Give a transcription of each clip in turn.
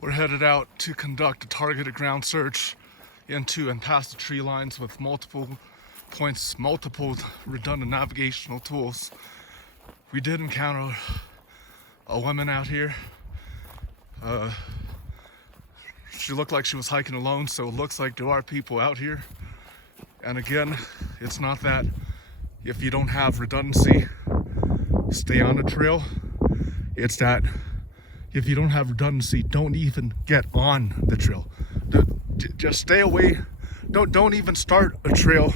We're headed out to conduct a targeted ground search into and past the tree lines with multiple points, multiple redundant navigational tools. We did encounter a woman out here. She looked like she was hiking alone, so it looks like there are people out here. And again, it's not that if you don't have redundancy, stay on the trail. It's that if you don't have redundancy, don't even get on the trail. Just stay away. Don't even start a trail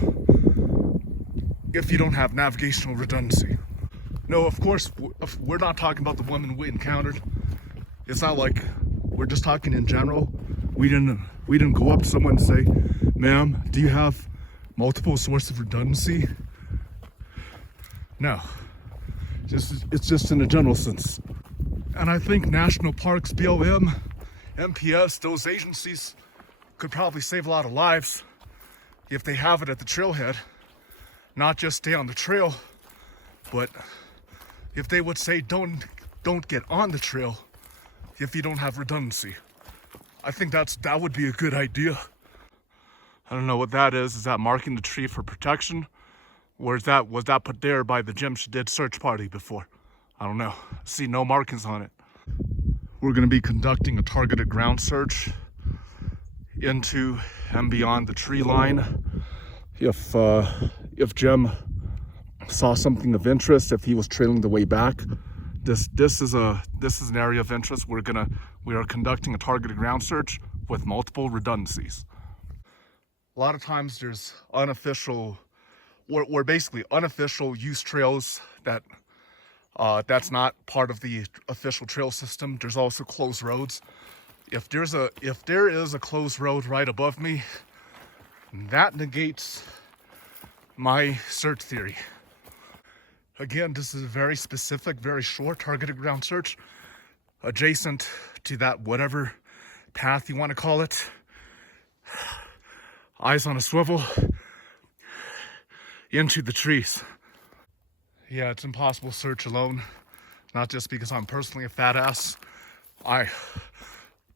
if you don't have navigational redundancy. No, of course, we're not talking about the woman we encountered. It's not like we're just talking in general. We didn't go up to someone and say, "Ma'am, do you have multiple sources of redundancy?" No, it's just in a general sense. And I think national parks, BLM, MPS, those agencies could probably save a lot of lives if they have it at the trailhead. Not just stay on the trail, but if they would say don't get on the trail if you don't have redundancy. I think that would be a good idea. I don't know what that is. Is that marking the tree for protection? Or was that put there by the Jim She Did search party before? I don't know. I see no markings on it. We're going to be conducting a targeted ground search into and beyond the tree line. If Jim saw something of interest, if he was trailing the way back, this is an area of interest. We are conducting a targeted ground search with multiple redundancies. A lot of times there's unofficial, or basically unofficial use trails that's not part of the official trail system. There's also closed roads. If there is a closed road right above me, that negates my search theory. Again, this is a very specific, very short targeted ground search adjacent to that whatever path you want to call it. Eyes on a swivel into the trees. Yeah, it's impossible to search alone. Not just because I'm personally a fat ass.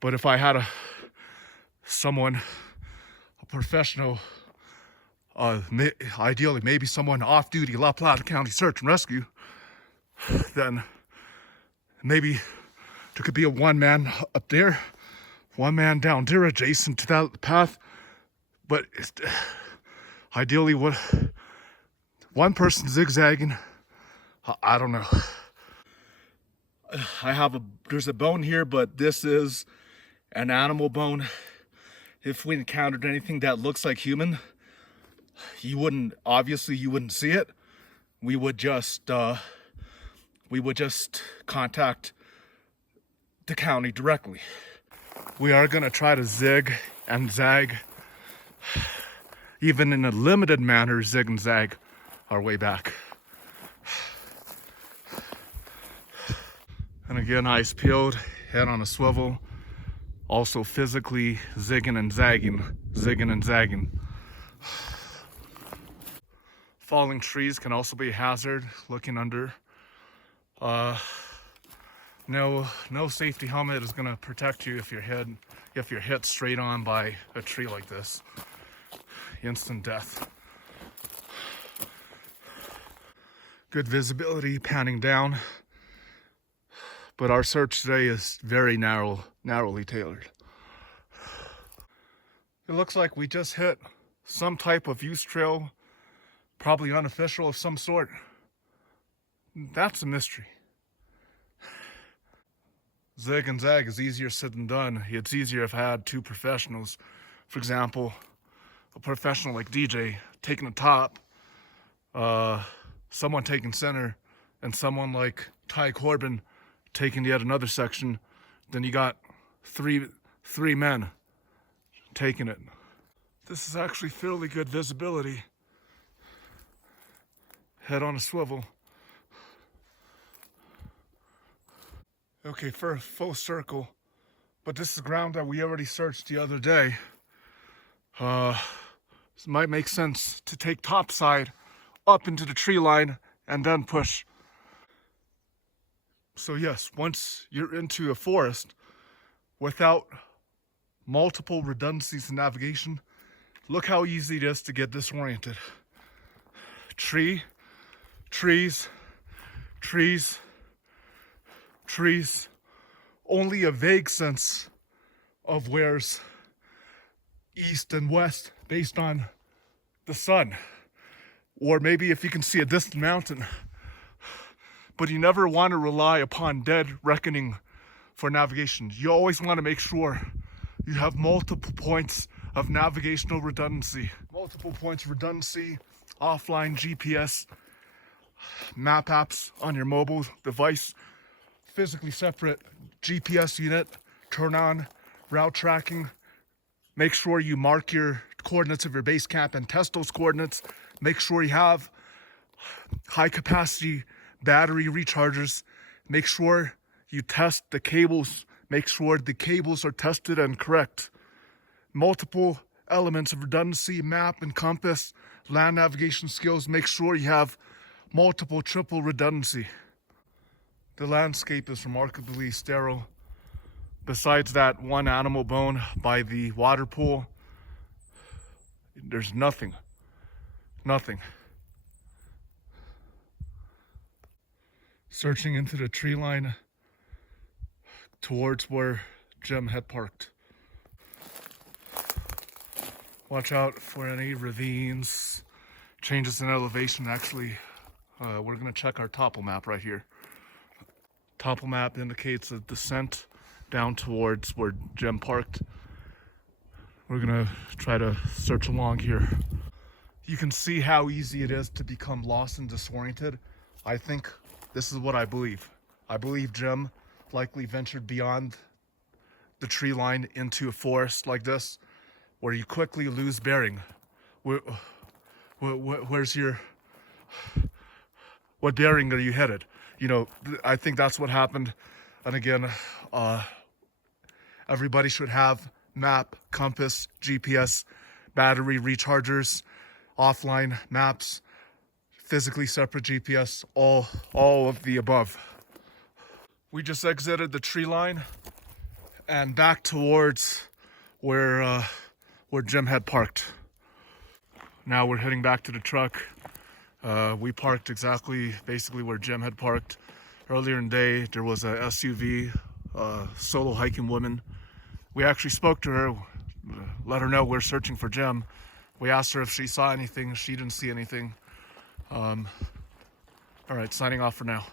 But if I had a professional, ideally maybe someone off-duty La Plata County Search and Rescue, then maybe there could be a one man up there, one man down there adjacent to that path. But ideally, one person zigzagging, I don't know. There's a bone here, but this is an animal bone. If we encountered anything that looks like human, you wouldn't see it. We would just contact the county directly. We are gonna try to zig and zag, even in a limited manner, zig and zag our way back. And again, eyes peeled, head on a swivel, also physically zigging and zagging. Falling trees can also be a hazard, looking under. No safety helmet is gonna protect you if you're hit straight on by a tree like this. Instant death. Good visibility, panning down. But our search today is very narrowly tailored. It looks like we just hit some type of use trail, probably unofficial of some sort. That's a mystery. Zig and zag is easier said than done. It's easier if I had two professionals. For example, a professional like DJ taking the top, someone taking center, and someone like Ty Corbin taking yet another section. Then you got three men taking it. This is actually fairly good visibility. Head on a swivel. Okay, for a full circle, but this is ground that we already searched the other day. It might make sense to take topside up into the tree line and then push. So yes, once you're into a forest, without multiple redundancies in navigation, look how easy it is to get disoriented. Trees, trees, only a vague sense of where's east and west based on the sun. Or maybe if you can see a distant mountain. But you never want to rely upon dead reckoning for navigation. You always want to make sure you have multiple points of navigational redundancy. Multiple points of redundancy, offline GPS, map apps on your mobile device, physically separate GPS unit, turn on route tracking. Make sure you mark your coordinates of your base camp and test those coordinates. Make sure you have high capacity battery rechargers. Make sure you test the cables. Make sure the cables are tested and correct. Multiple elements of redundancy, map and compass, land navigation skills. Make sure you have multiple triple redundancy. The landscape is remarkably sterile. Besides that one animal bone by the water pool, there's nothing. Nothing. Searching into the tree line towards where Jim had parked. Watch out for any ravines, changes in elevation. Actually, we're gonna check our topo map right here. Topo map indicates a descent down towards where Jim parked. We're gonna try to search along here. You can see how easy it is to become lost and disoriented. I think this is what I believe. I believe Jim likely ventured beyond the tree line into a forest like this, where you quickly lose bearing. Where's your, what bearing are you headed? You know, I think that's what happened. And again, everybody should have map, compass, GPS, battery rechargers, offline maps, physically separate GPS, all of the above. We just exited the tree line and back towards where Jim had parked. Now we're heading back to the truck. We parked basically where Jim had parked. Earlier in the day, there was a SUV, solo hiking woman. We actually spoke to her, let her know we're searching for Jim. We asked her if she saw anything. She didn't see anything. All right, signing off for now.